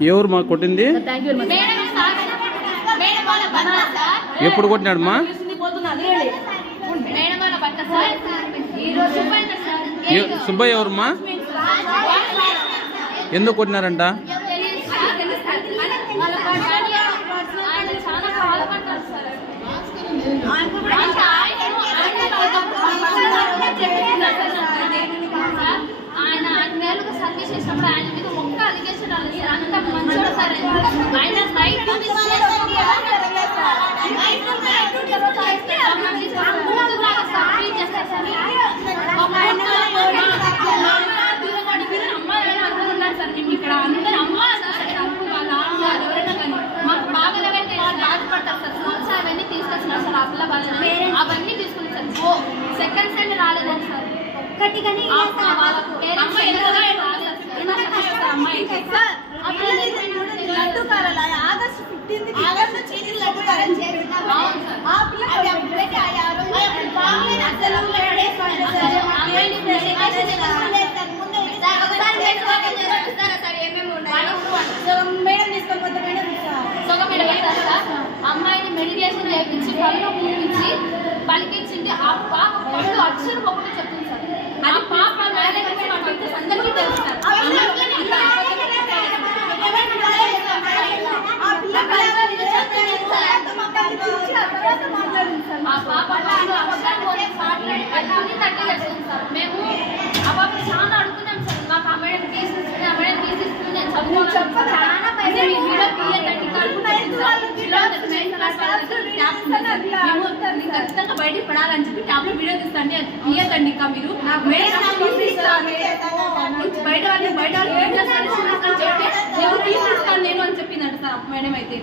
ఎవరు మా కొట్టింది? ఎప్పుడు కొట్టినాడు మా మేడం వాళ్ళ భర్త సార్. ఈ రోజు సుబ్బయ్య సార్. ఎ- సుబ్బయ్య ఎవరమ్మా? ఎందుకు కొట్టినారంట? పిల్లలు చూడండి లడ్డు కారాల ఆగస్ట్ ఫిఫ్టీన్త్ ఆగస్ట్ చేసి లడ్డు కారం అవును సార్. ఆ బాగలేదు అసలు అమ్మాయిని మెడిటేషన్ చేయించి కళ్ళు మూపించి ఆ పాప పళ్ళు అక్షరం ఒకటి చెప్తుంది సార్ ఆ పాప అందరికీ ఆ పాప మాట్లాడి మేము ఆ పాప చాలా అడుగుతున్నాం సార్ మాకు ఆ మేడం తీసిస్తుంది ఆ మేడం తీసిస్తుంది నేను చదువుకోవాలి చాలా పైసలు మీ వీడియో తీయదండి ఖచ్చితంగా బయటికి పడాలని చెప్పి ట్యాబ్లో వీడియో తీస్తాండి అది ఇంకా మీరు బయట వాళ్ళు బయట వాళ్ళు ఏం చేస్తారు? చెప్పి నేను తీసిస్తాను నేను అని చెప్పిందంట సార్. మేడం అయితే